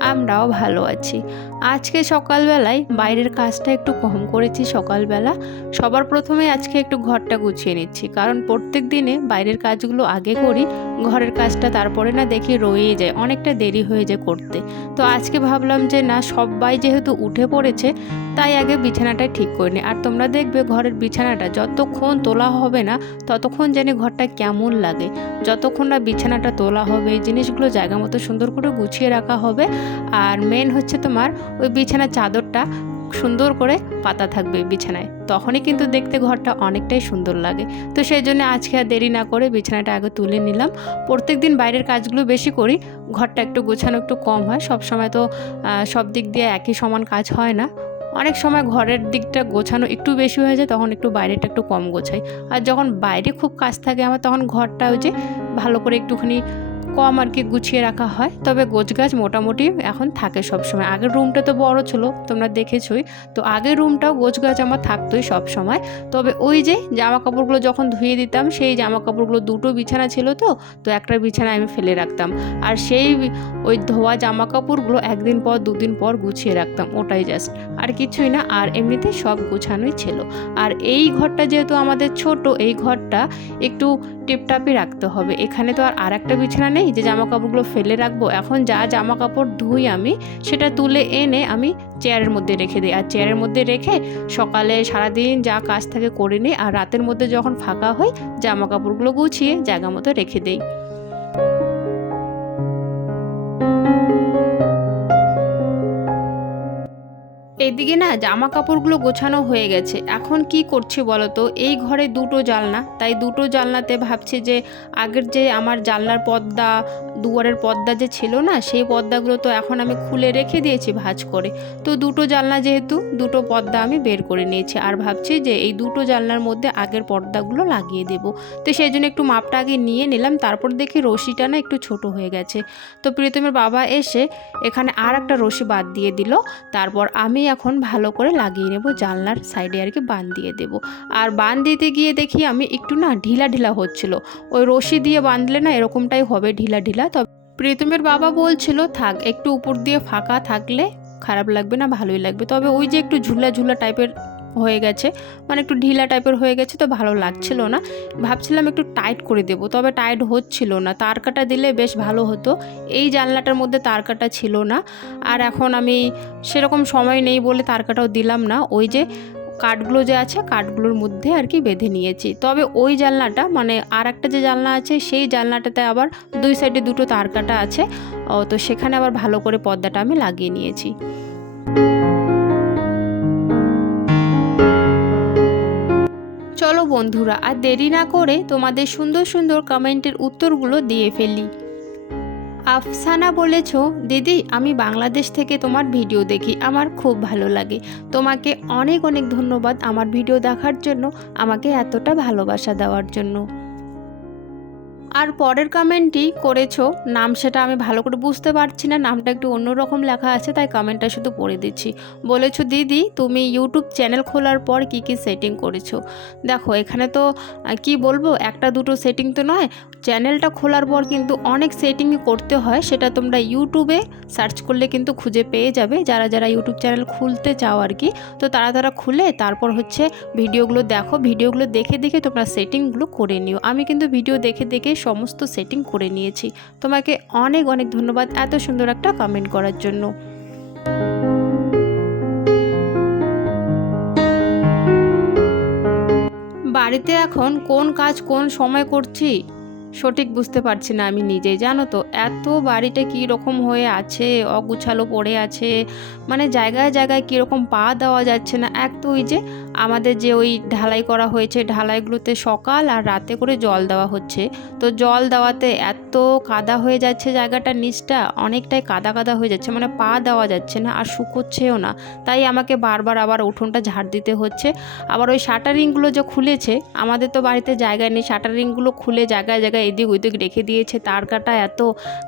আমরাও ভালো আছি। আজকে সকালবেলায় বাইরের কাজটা একটু কম করেছি সকালবেলা। সবার প্রথমে আজকে একটু ঘরটা গুছিয়ে নিচ্ছি। কারণ প্রত্যেক দিনে বাইরের কাজগুলো আগে করি, ঘরের কাজটা তারপরে না দেখি রয়ে যায়, অনেকটা দেরি হয়ে যায় করতে। তো আজকে ভাবলাম যে না, সবাই যেহেতু উঠে পড়েছে, তাই আগে বিছানাটাই ঠিক করে নিই আর তোমরা দেখবে ঘরের বিছানাটা যতক্ষণ তোলা হবে না, ততক্ষণ জানি ঘরটা কেমন লাগে। যতক্ষণ না বিছানাটা তোলা হবে, জিনিসগুলো জায়গা মতো সুন্দর করে গুছিয়ে রাখা হবে আর মেন হচ্ছে তোমার ওই বিছানার চাদরটা সুন্দর করে পাতা থাকবে বিছানায়। তখনই কিন্তু দেখতে ঘরটা অনেকটাই সুন্দর লাগে। তো সেই জন্য আজকে আর দেরি না করে বিছানাটা আগে তুলে নিলাম। প্রত্যেক দিন বাইরের কাজগুলো বেশি করি, ঘরটা একটু গোছানো একটু কম হয়। সব সময় তো সব দিক দিয়ে একই সমান কাজ হয় না। অনেক সময় ঘরের দিকটা গোছানো একটু বেশি হয়ে যায়, তখন একটু বাইরেটা একটু কম গোছাই। আর যখন বাইরে খুব কাজ থাকে আমার, তখন ঘরটা ওই যে ভালো করে একটুখানি কম আর কি গুছিয়ে রাখা হয়। তবে গোছ গাছ মোটামুটি এখন থাকে সব সময় আগের রুমটা তো বড় ছিল, তোমরা দেখেছোই। তো আগের রুমটাও গোছ গাছ আমার থাকতোই সব সময় তবে ওই যে জামা কাপড়গুলো যখন ধুয়ে দিতাম, সেই জামা কাপড়গুলো দুটো বিছানা ছিল তো তো একটা বিছানা আমি ফেলে রাখতাম। আর সেই ওই ধোয়া জামা কাপড়গুলো একদিন পর দুদিন পর গুছিয়ে রাখতাম, ওটাই জাস্ট আর কিছুই না, আর এমনিতে সব গোছানোই ছিল। আর এই ঘরটা যেহেতু আমাদের ছোট, এই ঘরটা একটু টিপটাপই রাখতে হবে। এখানে তো আর আরেকটা বিছানা নেই যে জামা কাপড়গুলো ফেলে রাখব, এখন যা জামা কাপড় ধুই আমি, সেটা তুলে এনে আমি চেয়ারের মধ্যে রেখে দিই। আর চেয়ারের মধ্যে রেখে সকালে সারাদিন যা কাজ থাকে করে নিই, আর রাতের মধ্যে যখন ফাঁকা হই জামা কাপড়গুলো গুছিয়ে জায়গা মতো রেখে দিই। এদিকে না জামা কাপড়গুলো গোছানো হয়ে গেছে। এখন কি করছি বলো তো? এই ঘরে দুটো জালনা, তাই দুটো জালনাতে ভাবছি যে আগের যে আমার জানলার পর্দা দুয়ারের পর্দা যে ছিল না, সেই পর্দাগুলো তো এখন আমি খুলে রেখে দিয়েছি ভাঁজ করে। তো দুটো জানলা যেহেতু, দুটো পর্দা আমি বের করে নিয়েছি। আর ভাবছি যে এই দুটো জানলার মধ্যে আগের পর্দাগুলো লাগিয়ে দেব। তো সেই জন্য একটু মাপটা আগে নিয়ে নিলাম, তারপর দেখি রশিটা না একটু ছোট হয়ে গেছে। তো প্রীতমের বাবা এসে এখানে আর একটা রশি বাদ দিয়ে দিল। তারপর আমি এখন ভালো করে লাগিয়ে নেব জানলার সাইডে আর কি বান দিয়ে দেব। আর বান দিতে গিয়ে দেখি আমি একটু না ঢিলা ঢিলা হচ্ছিল। ওই রশি দিয়ে বাঁধলে না এরকমটাই হবে ঢিলা ঢিলা। তবে প্রীতমের বাবা বলছিল, থাক, একটু উপর দিয়ে ফাঁকা থাকলে খারাপ লাগবে না, ভালোই লাগবে। তবে ওই যে একটু ঝুলা ঝুলা টাইপের হয়ে গেছে মানে একটু ঢিলা টাইপের হয়ে গেছে তো ভালো লাগছিল না। ভাবছিলাম একটু টাইট করে দেব, তবে টাইট হচ্ছিল না। তার কাটা দিলে বেশ ভালো হতো, এই জানলাটার মধ্যে তার কাটা ছিল না। আর এখন আমি সেরকম সময় নেই বলে তার কাটাও দিলাম না। ওই যে কাঠগুলো যে আছে, কাঠগুলোর মধ্যে আর কি বেঁধে নিয়েছি। তবে ওই জানলাটা মানে আর একটা যে জানলা আছে, সেই জানলাটাতে আবার দুই সাইডে দুটো তার কাটা আছে। তো সেখানে আবার ভালো করে পর্দাটা আমি লাগিয়ে নিয়েছি। চলো বন্ধুরা, আর দেরি না করে তোমাদের সুন্দর সুন্দর কমেন্টের উত্তরগুলো দিয়ে ফেলি। আফসানা বলেছ, দিদি, আমি বাংলাদেশ থেকে তোমার ভিডিও দেখি, আমার খুব ভালো লাগে। তোমাকে অনেক অনেক ধন্যবাদ আমার ভিডিও দেখার জন্য, আমাকে এতটা ভালোবাসা দেওয়ার জন্য। আর পরের কমেন্টটি করেছ। নাম সেটা আমি ভালো করে বুঝতে পারছি না। নামটা একটু অন্যরকম লেখা আছে, তাই কমেন্টটা শুধু পড়ে দিচ্ছি। বলেছ, দিদি, তুমি ইউটিউব চ্যানেল খোলার পর কি কি সেটিং করেছ? দেখো, এখানে তো কি বলব, একটা দুটো সেটিং তো নয়। চ্যানেলটা খোলার পর কিন্তু অনেক সেটিংই করতে হয়। সেটা তোমরা ইউটিউবে সার্চ করলে কিন্তু খুঁজে পেয়ে যাবে। যারা যারা ইউটিউব চ্যানেল খুলতে চাও আর কি, তো তারা তারা খুলে তারপর হচ্ছে ভিডিওগুলো দেখো। ভিডিওগুলো দেখে দেখে তোমরা সেটিংগুলো করে নিও। আমি কিন্তু ভিডিও দেখে দেখে সমস্ত সেটিং করে নিয়েছি। তোমাকে অনেক অনেক ধন্যবাদ এত সুন্দর একটা কমেন্ট করার জন্য। বাড়িতে এখন কোন কাজ কোন সময় করছি? সঠিক বুঝতে পারছি না আমি নিজেই। জানো তো, এত বাড়িটা কী রকম হয়ে আছে, অগুছালো পড়ে আছে মানে জায়গায় জায়গায় কীরকম পা দেওয়া যাচ্ছে না। এক তো ওই যে আমাদের যে ওই ঢালাই করা হয়েছে, ঢালাইগুলোতে সকাল আর রাতে করে জল দেওয়া হচ্ছে। তো জল দেওয়াতে এত কাদা হয়ে যাচ্ছে জায়গাটার নিচটা অনেকটাই কাদা কাদা হয়ে যাচ্ছে মানে পা দেওয়া যাচ্ছে না আর শুকোচ্ছেও না। তাই আমাকে বারবার আবার উঠোনটা ঝাড় দিতে হচ্ছে। আবার ওই শাটারিংগুলো যে খুলেছে, আমাদের তো বাড়িতে জায়গা নেই, শাটারিংগুলো খুলে জায়গায় জায়গায় এদিক ওইদিক রেখে দিয়েছে তার কাটা এত।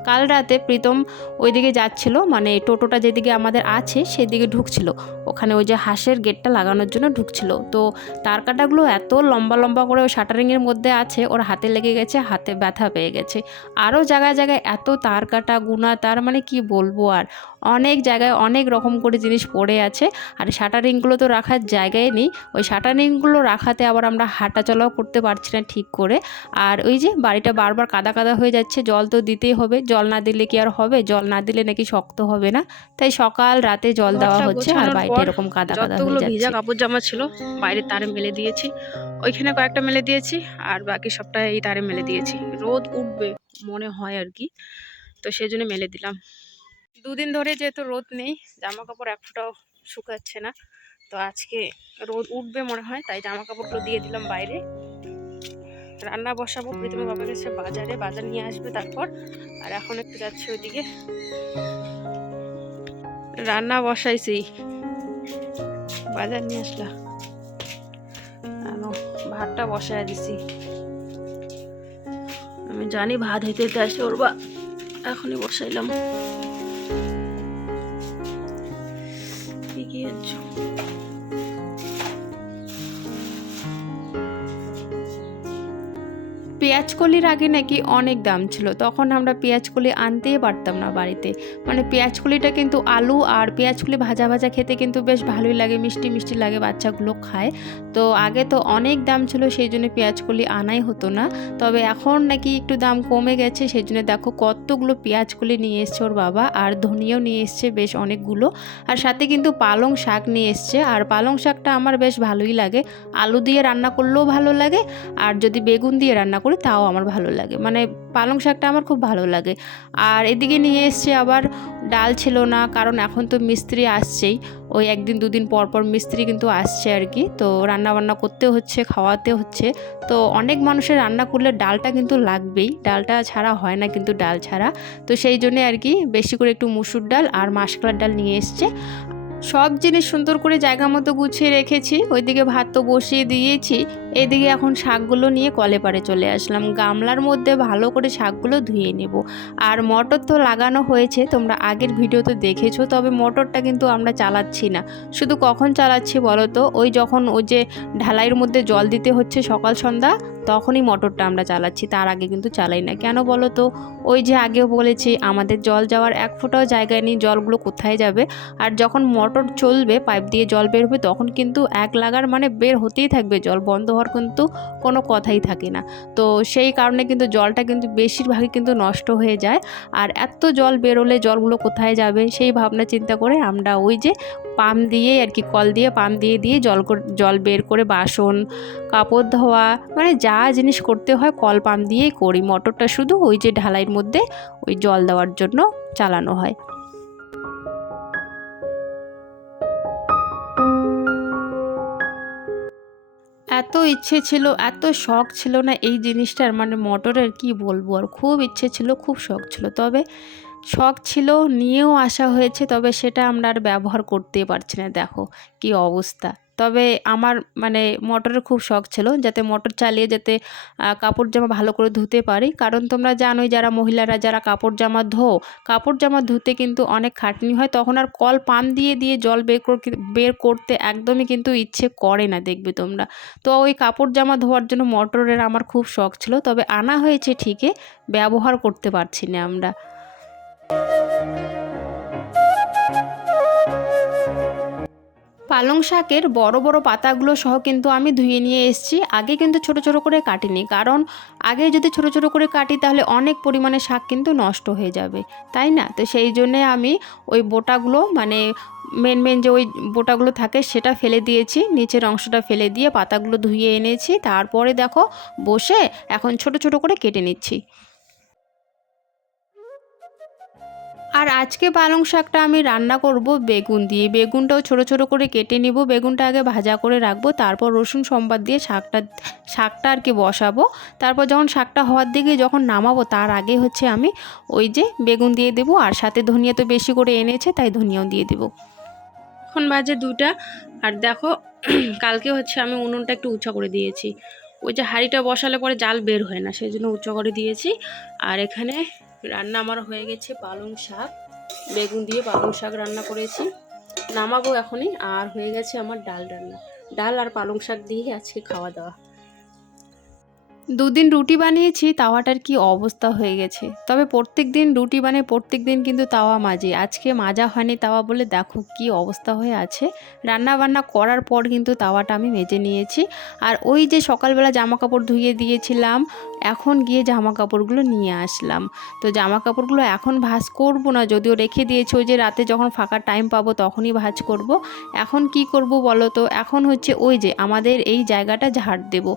কাল রাতে প্রীতম ওইদিকে যাচ্ছিল মানে টোটোটা যেদিকে আমাদের আছে সেদিকে ঢুকছিল। ওখানে ওই যে হাঁসের গেটটা লাগানোর জন্য ঢুকছিল। তো তার কাটাগুলো এত লম্বা লম্বা করে ওই শাটারিংয়ের মধ্যে আছে, ওর হাতে লেগে গেছে, হাতে ব্যথা পেয়ে গেছে। আরও জায়গায় জায়গায় এত তার কাটা গুণা তার মানে কি বলব আর? অনেক জায়গায় অনেক রকম করে জিনিস পড়ে আছে। আর শাটারিংগুলো তো রাখার জায়গায় নেই। ওই শাটারিংগুলো রাখাতে আবার আমরা হাঁটা চলাও করতে পারছি না ঠিক করে। আর ওই যে বাড়িটা বারবার কাদা কাদা হয়ে যাচ্ছে জল তো দিতেই হবে। জল না দিলে কি আর হবে? জল না দিলে নাকি শক্ত হবে না। তাই সকাল রাতে জল দেওয়া হচ্ছে আর বাড়িটা এরকম কাদা কাদা হয়ে ভিজা যাচ্ছে। কাপড় জামা ছিল বাইরে তারে মেলে দিয়েছি। ওইখানে কয়েকটা মেলে দিয়েছি আর বাকি সবটা এই তারে মেলে দিয়েছি। রোদ উঠবে মনে হয় আর কি। তো সেই জন্য মেলে দিলাম। দুদিন ধরে যেহেতু রোদ নেই জামা কাপড় এক ফোঁটাও শুকাচ্ছে না। তো আজকে রোদ উঠবে মনে হয়, তাই জামা কাপড়গুলো দিয়ে দিলাম বাইরে। রান্না বসাবো প্রথমে বাবা গেছে বাজারে, বাজার নিয়ে আসবে তারপর। আর এখন একটু যাচ্ছে ওইদিকে। রান্না বসাইছি। বাজার নিয়ে আসলা ভাতটা বসাই দিছি। আমি জানি ভাত হইতে হইতে আসে, ওর বা এখনই বসাইলাম। এগিয়ে যাচ্ছ। পেঁয়াজকলির আগে নাকি অনেক দাম ছিল। তখন আমরা পেঁয়াজকলি আনতেই পারতাম না বাড়িতে। মানে পেঁয়াজকলিটা কিন্তু আলু আর পেঁয়াজকলি ভাজা ভাজা খেতে কিন্তু বেশ ভালোই লাগে, মিষ্টি মিষ্টি লাগে, বাচ্চাগুলো খায়। তো আগে তো অনেক দাম ছিল, সেই জন্য পেঁয়াজকলি আনাই হতো না। তবে এখন নাকি একটু দাম কমে গেছে, সেই জন্য দেখো কতগুলো পেঁয়াজকলি নিয়ে এসছে ওর বাবা, আর ধনিয়াও নিয়ে এসছে বেশ অনেকগুলো। আর সাথে কিন্তু পালং শাক নিয়ে এসছে, আর পালং শাকটা আমার বেশ ভালোই লাগে। আলু দিয়ে রান্না করলেও ভালো লাগে, আর যদি বেগুন দিয়ে রান্না করি তাও আমার ভালো লাগে। মানে পালং শাকটা আমার খুব ভালো লাগে। আর এদিকে নিয়ে এসছে আবার ডাল ছিল না, কারণ এখন তো মিস্ত্রি আসছেই। ওই একদিন দুদিন পর পর মিস্ত্রি কিন্তু আসছে আর কি। তো রান্না বান্না করতে হচ্ছে, খাওয়াতে হচ্ছে। তো অনেক মানুষের রান্না করলে ডালটা কিন্তু লাগবেই। ডালটা ছাড়া হয় না কিন্তু ডাল ছাড়া। তো সেই জন্যে আর কি বেশি করে একটু মুসুর ডাল আর মাসকলার ডাল নিয়ে এসছে। সব জিনিস সুন্দর করে জায়গা মতো গুছিয়ে রেখেছি। ওইদিকে ভাত তো বসিয়ে দিয়েছি। এদিকে এখন শাকগুলো নিয়ে কলে পাড়ে চলে আসলাম। গামলার মধ্যে ভালো করে শাকগুলো ধুয়ে নেব। আর মটর তো লাগানো হয়েছে, তোমরা আগের ভিডিওতে দেখেছ, তবে মোটরটা কিন্তু আমরা চালাচ্ছি না। শুধু কখন চালাচ্ছি বলো তো? ওই যখন ওই যে ঢালাইয়ের মধ্যে জল দিতে হচ্ছে সকাল সন্ধ্যা, তখনই মোটরটা আমরা চালাচ্ছি, তার আগে কিন্তু চালাই না। কেন বলো তো? ওই যে আগেও বলেছি, আমাদের জল যাওয়ার এক ফোঁটাও জায়গায় নেই, জলগুলো কোথায় যাবে? আর যখন মোটর চলবে, পাইপ দিয়ে জল বের হবে, তখন কিন্তু এক লাগার মানে বের হতেই থাকবে, জল বন্ধ হওয়ার কিন্তু কোনো কথাই থাকে না। তো সেই কারণে কিন্তু জলটা কিন্তু বেশিরভাগই কিন্তু নষ্ট হয়ে যায়। আর এত জল বেরোলে জলগুলো কোথায় যাবে সেই ভাবনা চিন্তা করে আমরা ওই যে পাম্প দিয়ে আর কি কল দিয়ে পাম্প দিয়ে দিয়ে জল জল বের করে বাসন, কাপড় ধোয়া মানে যা জিনিস করতে হয় কল পাম্প দিয়েই করি। মোটরটা শুধু ওই যে ঢালাইয়ের মধ্যে ওই জল দেওয়ার জন্য চালানো হয়। এত ইচ্ছে ছিল, এত শখ ছিল না এই জিনিসটার মানে মোটরের কি বলব? আর খুব ইচ্ছে ছিল, খুব শখ ছিল। তবে শখ ছিল, নিয়েও আসা হয়েছে, তবে সেটা আমরা আর ব্যবহার করতে পারছি না। দেখো কি অবস্থা। তবে আমার মানে মোটরের খুব শখ ছিল যাতে মোটর চালিয়ে যাতে কাপড় জামা ভালো করে ধুতে পারি। কারণ তোমরা জানোই যারা মহিলারা যারা কাপড় জামা ধো, কাপড় জামা ধুতে কিন্তু অনেক খাটনি হয়। তখন আর কল পান দিয়ে দিয়ে জল বের বের করতে একদমই কিন্তু ইচ্ছে করে না দেখবে তোমরা। তো ওই কাপড় জামা ধোয়ার জন্য মোটরের আমার খুব শখ ছিল। তবে আনা হয়েছে ঠিকই, ব্যবহার করতে পারছি না আমরা। পালং শাকের বড় বড় পাতাগুলো সহ কিন্তু আমি ধুয়ে নিয়ে এসেছি। আগে কিন্তু ছোট ছোট করে কাটিনি। কারণ আগে যদি ছোট ছোট করে কাটি তাহলে অনেক পরিমাণে শাক কিন্তু নষ্ট হয়ে যাবে। তাই না? তো সেই জন্যে আমি ওই বোটাগুলো মানে মেন মেন যে ওই বোটাগুলো থাকে সেটা ফেলে দিয়েছি। নিচের অংশটা ফেলে দিয়ে পাতাগুলো ধুয়ে এনেছি। তারপরে দেখো, বসে এখন ছোট ছোট করে কেটে নিচ্ছি। আর আজকে পালং শাকটা আমি রান্না করব বেগুন দিয়ে। বেগুনটাও ছোট ছোট করে কেটে নিব। বেগুনটা আগে ভাজা করে রাখব। তারপর রসুন সম্বাদ দিয়ে শাকটা শাকটা আর কি বসাবো। তারপর যখন শাকটা হওয়ার দিকে যখন নামাবো, তার আগে হচ্ছে আমি ওই যে বেগুন দিয়ে দেবো। আর সাথে ধনিয়া তো বেশি করে এনেছে, তাই ধনিয়াও দিয়ে দেবো। এখন বাজে দুটা। আর দেখো, কালকে হচ্ছে আমি উনুনটা একটু উঁচা করে দিয়েছি। ওই যে হাঁড়িটা বসালে পরে জাল বের হয় না, সেই জন্য উঁচু করে দিয়েছি। আর এখানে রান্না আমার হয়ে গেছে পালং শাক। বেগুন দিয়ে পালং শাক রান্না করেছি। নামাবো এখনই, আর হয়ে গেছে আমার ডাল রান্না। ডাল আর পালং শাক দিয়ে আজকে খাওয়া দাওয়া। দুদিন রুটি বানিয়েছি, তাওয়াটার কি অবস্থা হয়ে গেছে। তবে প্রত্যেক দিন রুটি বানিয়ে প্রত্যেক দিন কিন্তু তাওয়া মাজি। আজকে মাজা হয়নি তাওয়া বলে দেখো কি অবস্থা হয়ে আছে। রান্না বান্না করার পর কিন্তু তাওয়াটা আমি মেজে নিয়েছি। আর ওই যে সকালবেলা জামা কাপড় ধুয়ে দিয়েছিলাম, এখন গিয়ে জামা কাপড়গুলো নিয়ে আসলাম। তো জামা কাপড়গুলো এখন ভাজ করব না, যদিও রেখে দিয়েছি, ওই যে রাতে যখন ফাঁকা টাইম পাবো তখনই ভাঁজ করব। এখন কি করব বলো তো? এখন হচ্ছে ওই যে আমাদের এই জায়গাটা ঝাড় দেব।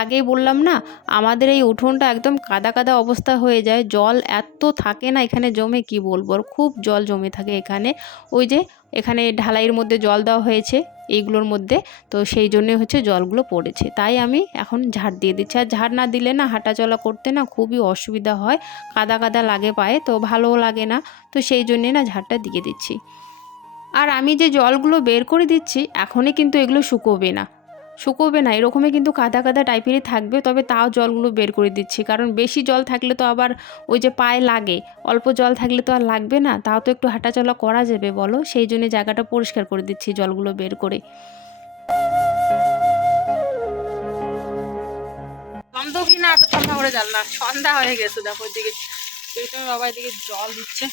আগেই বললাম না আমাদের এই উঠোনটা একদম কাদা কাদা অবস্থা হয়ে যায়। জল এত থাকে না এখানে জমে, কি বলব? খুব জল জমে থাকে এখানে। ওই যে এখানে ঢালাইয়ের মধ্যে জল দেওয়া হয়েছে এইগুলোর মধ্যে। তো সেই জন্যে হচ্ছে জলগুলো পড়েছে। তাই আমি এখন ঝাড় দিয়ে দিচ্ছি। আর ঝাড় না দিলে না হাঁটাচলা করতে না খুবই অসুবিধা হয়। কাদা কাদা লাগে পায়ে, তো ভালোও লাগে না। তো সেই জন্যে না ঝাড়টা দিয়ে দিচ্ছি। আর আমি যে জলগুলো বের করে দিচ্ছি, এখনই কিন্তু এগুলো শুকোবে না। শুকোবে না, এরকমই কিন্তু কাদা কাদা টাইপেরই থাকবে, তবে তাও জলগুলো বের করে দিচ্ছি। কারণ বেশি জল থাকলে তো আবার ওই যে পায়ে লাগে, অল্প জল থাকলে তো আর লাগবে না, তাও তো একটু হাঁটাচলা করা যাবে বলো? সেই জন্য জায়গাটা পরিষ্কার করে দিচ্ছি জলগুলো বের করে। বন্ধ কি না না, সন্ধ্যা হয়ে গেছে, দেখো ওইদিকে বাবা জল দিচ্ছে।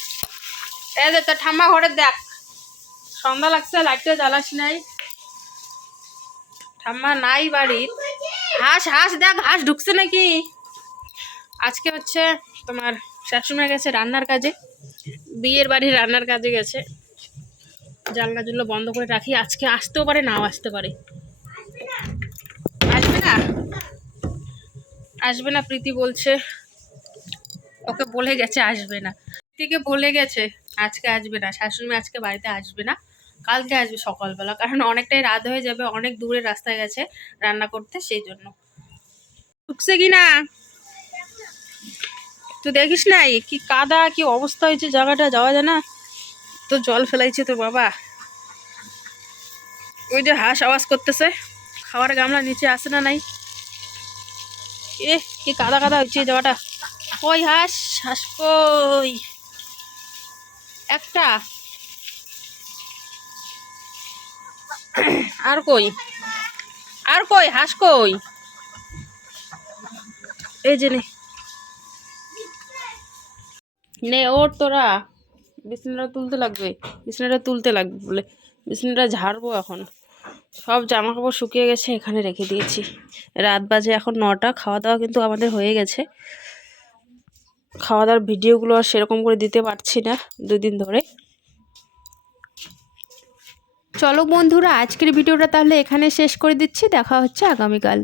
এই যে তোর ঠাম্মা ঘরে দেখ, সন্ধ্যা লাগছে লাইটটা জ্বালাস নাই। ঠাম্মা নাই বাড়ির। হাঁস হাঁস, দেখ, হাঁস ঢুকছে নাকি? আজকে হচ্ছে তোমার শাশুড়ি গেছে রান্নার কাজে, বিয়ের বাড়ির রান্নার কাজে গেছে। জানলাগুলো বন্ধ করে রাখি, আজকে আসতেও পারে, নাও আসতে পারে। আসবে না? আসবে না, প্রীতি বলছে। ওকে বলে গেছে, আসবে না। প্রীতিকে বলে গেছে, আজকে আসবে না। শাশুড়ি আজকে বাড়িতে আসবে না। কালকে আসবে সকালবেলা, কারণ অনেকটাই রাত হয়ে যাবে, অনেক দূরে রাস্তায় গেছে রান্না করতে, সেই জন্য। ঢুকছে কি না? তুই দেখিস নাই? কি কাদা, কি অবস্থা হয়েছে জায়গাটা, যাওয়া যায় না? তো জল ফেলাইছে তো বাবা। ওই যে হাঁস আওয়াজ করতেছে, খাওয়ার গামলা নিচে আসে না নাই? এ, কি কাদা কাদা হয়েছে জায়গাটা। কই হাঁস? হাঁস কই? একটা। আর কই? আর কই? হাঁস কই? এই যে নে। ওর তোরা। বিছানাটা তুলতে লাগবে। বিছানাটা তুলতে লাগবে বলে। বিছানাটা ঝাড়বো এখন। সব জামা কাপড় শুকিয়ে গেছে, এখানে রেখে দিয়েছি। রাত বাজে এখন নটা খাওয়া দাওয়া কিন্তু আমাদের হয়ে গেছে। খাওয়া দাওয়ার ভিডিওগুলো আর সেরকম করে দিতে পারছি না দুদিন ধরে। চলো বন্ধুরা আজকের ভিডিওটা তাহলে এখানে শেষ করে দিচ্ছি। দেখা হচ্ছে আগামীকাল।